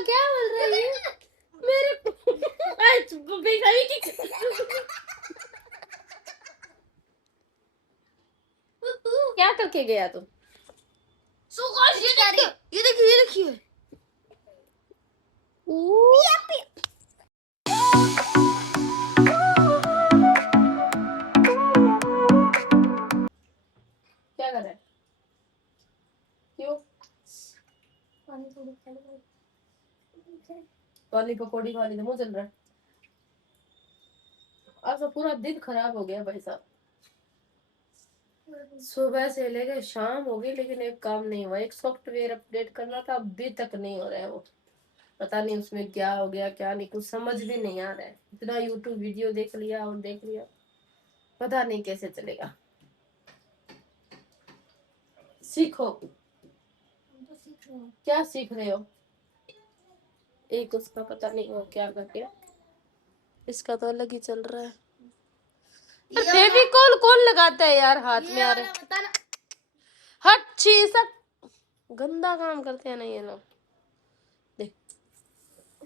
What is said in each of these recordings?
क्या बोल रही है मेरे बेचारी की क्या करके गया तुम? ये देखिए ये देखिए। क्या कर रहा है? क्यों? पानी पकौड़ी खा ली तो मुंह चल रहा है। आज तो पूरा दिन खराब हो गया भाई साहब। सुबह से लेकर शाम हो गई लेकिन एक काम नहीं हुआ। एक सॉफ्टवेयर अपडेट करना था, अभी तक नहीं हो रहा है वो। पता नहीं उसमें क्या हो गया क्या नहीं, कुछ समझ भी नहीं आ रहा है। इतना यूट्यूब वीडियो देख लिया और देख लिया, पता नहीं कैसे चलेगा। सीखो। क्या सीख रहे हो? एक उसका पता नहीं वो क्या करके, इसका तो अलग ही चल रहा है। फेविकोल कौन लगाता है यार हाथ में? यार हट छी, सब गंदा काम करते हैं ना ये लोग। देख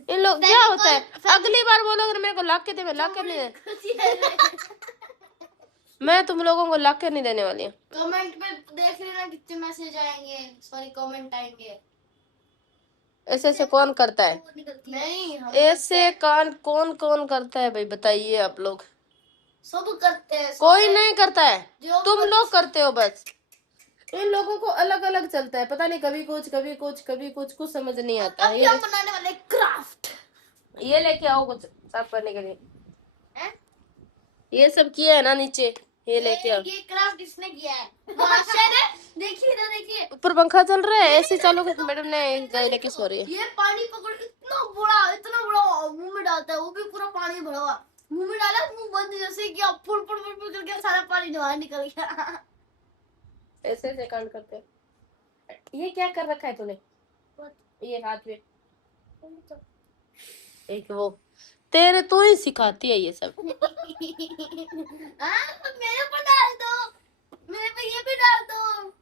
इन लोग क्या होता है, अगली बार बोलोगे मेरे को ला के दे, मैं ला के नहीं दे। मैं तुम लोगों को ला के नहीं देने वाली हूँ। कमेंट पे देख लेना कितने मैसेज आएंगे, सॉरी कमेंट आएंगे। ऐसे ऐसे कौन करता है? नहीं ऐसे कान कौन कौन करता है भाई, बताइए आप लोग। सब करते हैं, कोई नहीं करता है, तुम लोग बच्चे करते हो बस। इन लोगों को अलग अलग चलता है, पता नहीं कभी कुछ कभी कुछ कभी कुछ, कुछ समझ नहीं आता है। अभी हम बनाने वाले क्राफ्ट। ये लेके आओ कुछ साफ करने के लिए। ये सब किया है ना नीचे, ये लेके आओ। ये क्राफ्ट इसने किया है। बादशाह ने, देखिए इधर देखिए, ऊपर पंखा चल रहा है, ऐसे चालू कर। मैडम ने लेके सो रही है। ये पानी पकड़ इतना बड़ा मुंह में डालता है, वो भी पूरा पानी भरा हुआ। मुंह में डाला, मुंह बंद जैसे किया, फुल फुल फुल फुल करके सारा पानी बाहर निकल गया। ऐसे ऐसे कांड करते हैं। ये क्या कर रखा है तूने ये हाथ में? एक वो तेरे तो ही सिखाती है ये सब। मेरे पर डाल दो, मेरे पे ये भी डाल दो,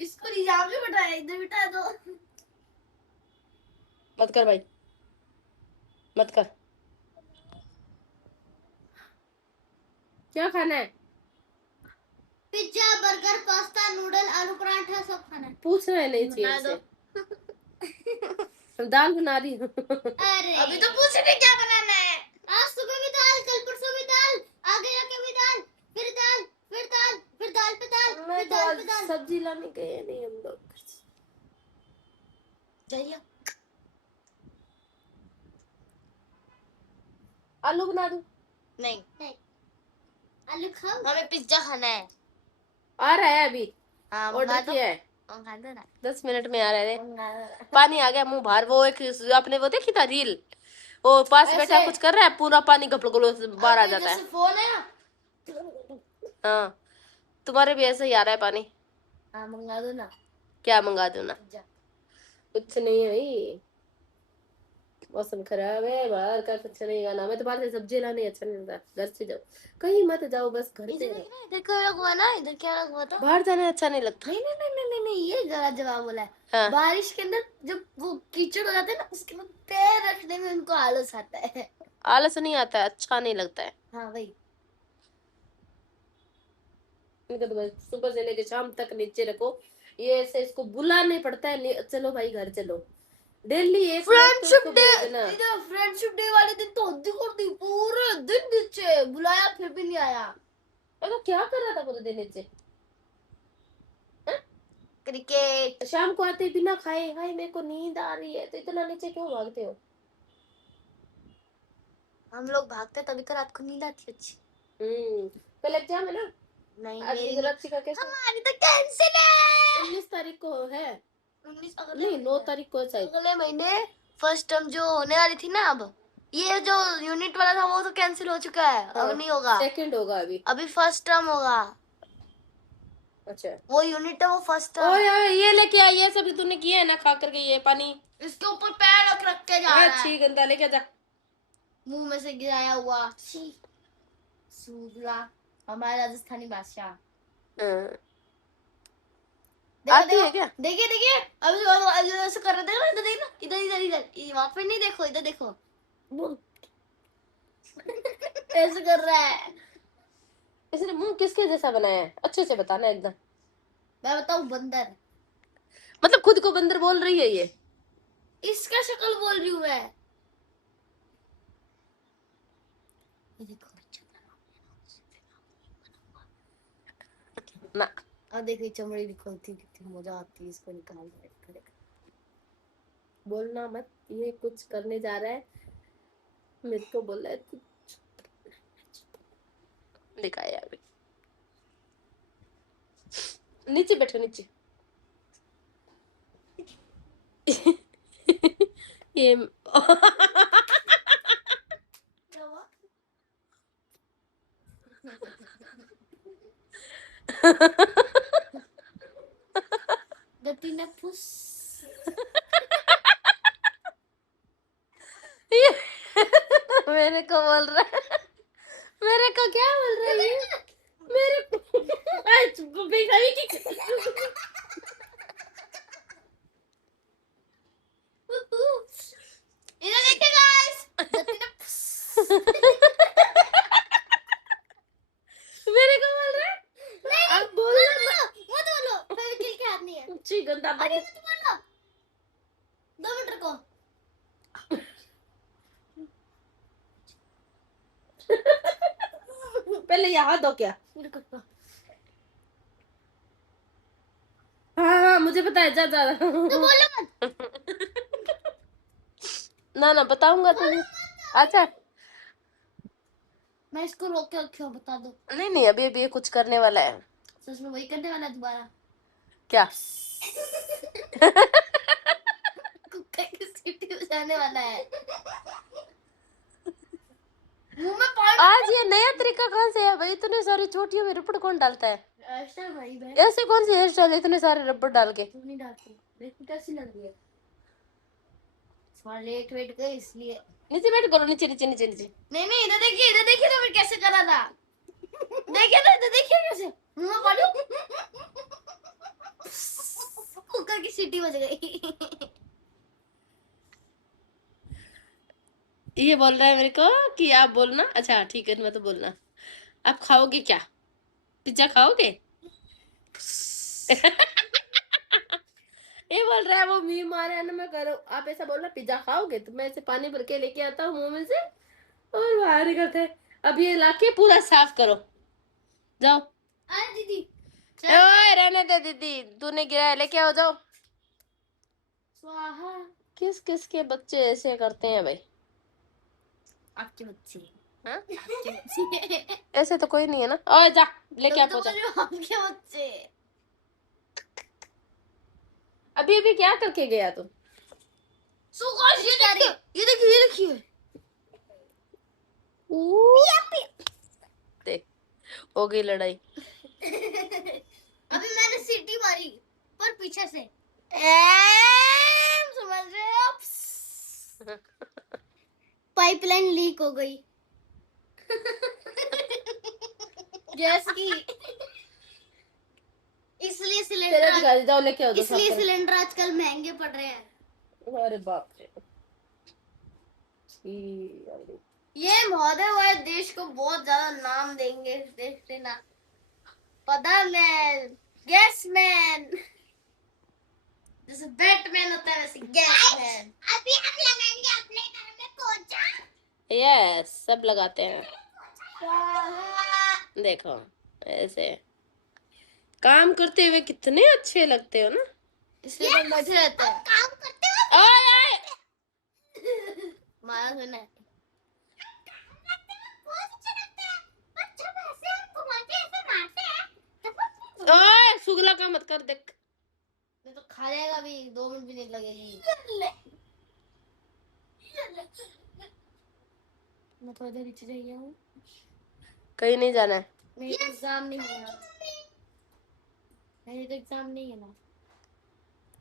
इसको यहाँ पे बिठाया, इधर बिठा दो। मत कर भाई, मत कर। क्या खाना है? पिज्जा, बर्गर, पास्ता, नूडल, आलू पराठा सब खाना है। पूछ रहे नहीं चाहिए से। दाल बना रही हूँ। अरे अभी तो पूछ रहे क्या बनाना है। आज सुबह भी दाल, कल परसों भी दाल, आगे जाके भी दाल, फिर दाल, फिर दाल, फिर दाल पे दाल, फिर दाल पे दाल। सब्जी लाने गए नहीं हम लोग। जाइए। आलू बना दूं? नहीं नहीं, आलू खाओ, हमें पिज्जा खाना है। आ रहा है अभी, हाँ ऑर्डर किया है। खा दो ना। 10 मिनट में आ रहा है। पानी आ गया मुंह बाहर। वो एक आपने वो देखी था रील, वो पास बैठा कुछ कर रहा है, पूरा पानी घपड़ बाहर आ जाता है। फोन है ना, हाँ तुम्हारे भी ऐसा ही आ रहा है पानी। हाँ मंगा दो ना। क्या मंगा दूं ना? कुछ नहीं है भाई, मौसम खराब है, बाहर का अच्छा नहीं गाना। मैं तो बाहर से सब्जी लाने अच्छा नहीं लगता, घर से जाओ, कहीं मत जाओ, बस घर से रहो। इधर क्या लगा हुआ ना, इधर क्या लगा हुआ था? बाहर जाने अच्छा नहीं लगता। नहीं नहीं नहीं नहीं नहीं, नहीं ये गलत जवाब बोला है। हाँ। बारिश के अंदर जब वो कीचड़ हो जाते हैं ना, उसके अंदर पैर रखने में उनको आलस आता है। आलस नहीं आता है, अच्छा नहीं लगता है। हाँ भाई, इनका तो बस सुबह से लेके शाम तक नीचे रखो, ये ऐसे इसको बुलाने पड़ता है, चलो भाई घर चलो, डेली एक फ्रेंडशिप तो डे, भेजना। इधर फ्रेंडशिप डे वाले दिन तो हद्दी कर दी, पूरे दिन नीचे बुलाया फिर भी नहीं आया। तो क्या कर रहा था पूरे दिन नीचे? क्रिकेट। शाम को आते बिना खाए, हाय मेरे को नींद आ रही है, तो इतना नीचे क्यों भागते हो? हम लोग भागते तभी तो रात को नींद आती अच्छी। कल एग्जाम है ना? नहीं आज मेरी गुजरात का कैसा? हमारी तो कैंसिल है। 19 तारीख को है। 19 नहीं 9 तारीख को शायद। अगले महीने फर्स्ट टर्म जो होने वाली थी ना, अब ये जो यूनिट वाला था वो तो कैंसिल हो चुका है। अब नहीं होगा, सेकंड होगा अभी। अभी फर्स्ट टर्म होगा। अच्छा वो यूनिट है, वो फर्स्ट टर्म। ओए ओए ये लेके आई, ये सब तूने किया है ना खा करके, ये पानी इसके ऊपर पैर रख रख के जा रहा है, छी गंदा, लेके जा। मुंह में से गिराया हुआ। छी सूजला, हमारा राजस्थानी बादशाह। आती है क्या? देखिए देखिए, अभी ऐसे कर रहे थे ना, वहां पे नहीं, देखो इधर देखो। ऐसे कर रहा है। इसने मुंह किसके जैसा बनाया है? अच्छे से बताना एकदम। मैं बताऊं, बंदर। मतलब खुद को बंदर बोल रही है ये? इसका शक्ल बोल रही हूँ मैं। ये देखो ना। अब देखो चमड़ी निकलती, कितनी मजा आती है इसको निकालने में। बोलना मत, ये कुछ करने जा रहा है, मेरे को बोल रहा है कुछ। दिखाया अभी। नीचे बैठो, नीचे। ये क्या हुआ? गति ने फुस। मेरे को बोल रहा है, मेरे को क्या बोल रहा है ये? मेरे को इधर देखिए गाइस, गति ने फुस। मेरे को बोल रहा है। नहीं अब बोलना मत। मत बोलो, फेविकिल के हाथ नहीं है। छी गंदा अरे मत बोलो, 2 मिनट रुको। पहले यहाँ दो क्या? हाँ हाँ मुझे पता है, जा जा। तो बोलो मत। ना ना बताऊंगा तुझे। अच्छा मैं इसको रोक के रखी हूँ, बता दो। नहीं नहीं, अभी अभी ये कुछ करने वाला है। सच में वही करने वाला है दोबारा। क्या? कुत्ते की सीटी बजाने वाला है। मुंह में पानी। आज ये नया तरीका कहाँ से है भाई? इतने सारी चोटियों में रबड़ कौन डालता है? ऐसा भाई बहन। ऐसे कौन सी हेयर स्टाइल, इतने सारे रबड़ डाल के? तू नहीं डालती, देखो कैसी लग रही है। थोड़ा लेट वेट गई इसलिए। नीचे बैठ करो, नीचे नीचे नीचे नीचे। नहीं नहीं, इधर देखिए तो मैं कैसे करा था। देखिए ना, इधर देखिए कैसे मुंह में पानी। कुकर की सीटी बज गई। ये बोल रहा है मेरे को कि आप बोलना। अच्छा ठीक है, मैं तो बोलना। आप खाओगे क्या? पिज्जा खाओगे? ये बोल रहा है, वो मी मारा है ना, मैं करो आप ऐसा बोलना, पिज्जा खाओगे? तो मैं ऐसे पानी भर के लेके आता हूँ मुंह में से और बाहर निकलता है। अब ये लाके पूरा साफ करो, जाओ। अरे दीदी ओए रहने दे दीदी, तूने गिराया, लेके आओ, जाओ। स्वाहा। किस किस के बच्चे ऐसे करते हैं भाई? आपके बच्चे। हाँ? आपके बच्चे। ऐसे तो कोई नहीं है ना। ओए जा, लेके आ तो पोछा। आपके बच्चे। अभी अभी क्या करके गया तू? सुगाश, ये देखिए, ये देखिए, ये देखिए। देख, हो गई लड़ाई। अभी मैंने सीटी मारी पर पीछे से। समझ रहे हो? पाइपलाइन लीक हो गई। गैस की। इसलिए सिलेंडर, जाओ लेके आओ, इसलिए सिलेंडर आजकल महंगे पड़ रहे हैं। अरे बाप रे। ये महोदय हमारे देश को बहुत ज्यादा नाम देंगे, देख लेना। पदामैन, गैसमैन, जैसे बैटमैन होता है वैसे गैसमैन। अभी हम लगाएंगे अपने घर में पोछा। यस, सब लगाते हैं। देखो ऐसे काम करते हुए कितने अच्छे लगते हो ना। इसलिए तो मजे रहते हैं काम करते हुए। ओए मारा सुना है। ओए सुगला का मत कर, देख। ये तो खा जाएगा, अभी 2 मिनट भी नहीं लगेगी। मैं तो इधर नीचे जाइए हूँ। कहीं नहीं जाना है। मेरे तो एग्जाम नहीं है ना। मेरे तो एग्जाम नहीं है ना।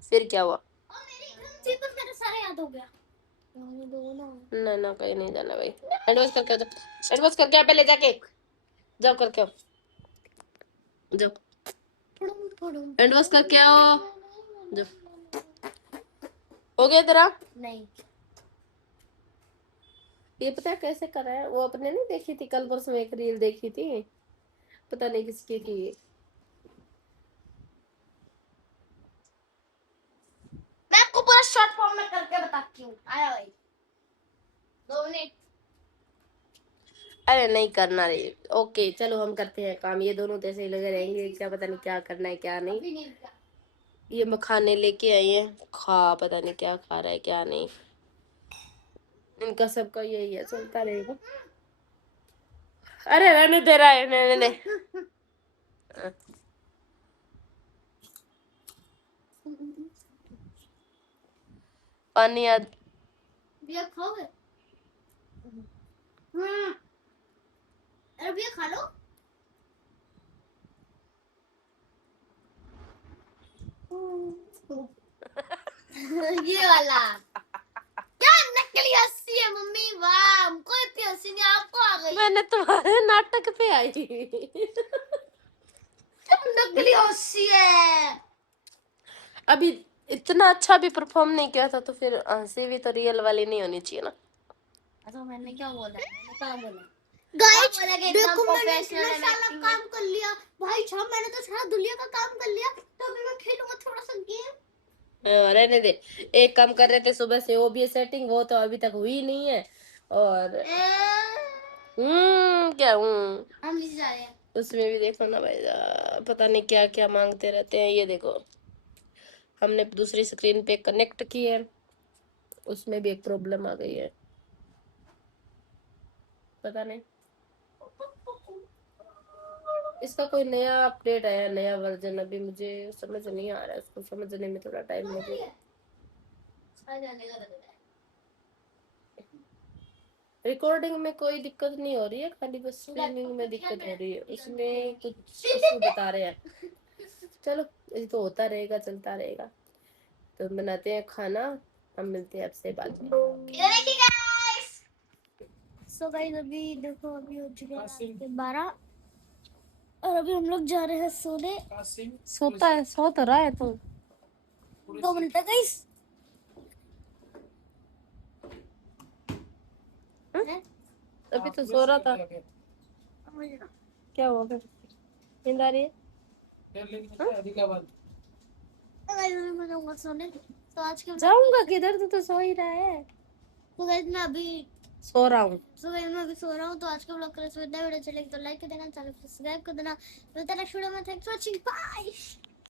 फिर क्या हुआ? और मेरी एग्जाम थी पर मेरा सारा याद हो गया। दो ना। ना कहीं नहीं जाना भाई। एडवाइस करके आओ, एडवाइस करके आओ पहले जाके। जाओ करके आओ, जाओ एडवाइस करके आओ। जाओ। हो गया तेरा? नहीं। ये पता है कैसे कर रहा है वो? अपने नहीं देखी थी कल परसों एक रील देखी थी, पता नहीं किसकी थी। मैं आपको पूरा शॉर्ट फॉर्म में करके बताती हूँ। आया भाई 2 मिनट। अरे नहीं करना रे। ओके चलो हम करते हैं काम, ये दोनों तो ऐसे ही लगे रहेंगे, क्या पता नहीं क्या करना है क्या नहीं। अभी नहीं किया। ये मखाने लेके आई है, खा पता नहीं क्या खा रहा है क्या नहीं, इनका सबका यही है, चलता रहेगा। अरे रहने दे रहा है, रहने दे। पानी याद। भैया खाओगे? अरे भैया खा लो। ये वाला क्या नकली हंसी है मम्मी, वाह हमको इतनी हंसी नहीं, आपको आ गई। मैंने तुम्हारे नाटक पे आई। क्या नकली हंसी है। अभी इतना अच्छा भी परफॉर्म नहीं किया था तो फिर हंसी भी तो रियल वाली नहीं होनी चाहिए ना। अच्छा मैंने क्या बोला, मैंने क्या बोला? गाइस देखो मैंने इतना सारा काम कर लिया भाई साहब, मैंने तो सारा दुनिया का काम कर लिया, तो अभी मैं खेलूंगा थोड़ा सा गेम। रहने दे। एक काम कर रहे थे सुबह से ओबीएस सेटिंग, वो तो अभी तक हुई नहीं है। और क्या हम नीचे जा रहे हैं। उसमें भी देखो ना भाई, पता नहीं क्या क्या मांगते रहते हैं। ये देखो हमने दूसरी स्क्रीन पे कनेक्ट की है, उसमें भी एक प्रॉब्लम आ गई है, पता नहीं इसका कोई नया अपडेट आया, नया वर्जन, अभी मुझे समझ नहीं आ रहा है, उसको समझने में थोड़ा टाइम लगेगा। रिकॉर्डिंग में कोई दिक्कत नहीं हो रही है, खाली बस स्ट्रीमिंग में दिक्कत हो रही है, उसमें कुछ इशू बता रहे हैं। चलो ये तो होता रहेगा, चलता रहेगा। तो बनाते हैं खाना, हम मिलते हैं आपसे बाद में। सो गाइस अभी देखो अभी हो चुके हैं रात के 12 और अभी हम लोग जा रहे हैं सोने। सोता है, सो तो रहा है तू। 2 मिनट है गाइस। अभी तो सो रहा था, क्या हुआ फिर? नींद आ रही है? मैं जाऊंगा सोने, तो आज के जाऊंगा किधर, तू तो सो ही रहा है। तो गाइस मैं अभी सो रहा हूँ। सो गाइस मैं अभी सो रहा हूँ। तो आज का व्लॉग कर वीडियो चलेगी तो लाइक कर देना, चैनल सब्सक्राइब कर देना। मिलते हैं नेक्स्ट वीडियो में। Thanks for watching, bye.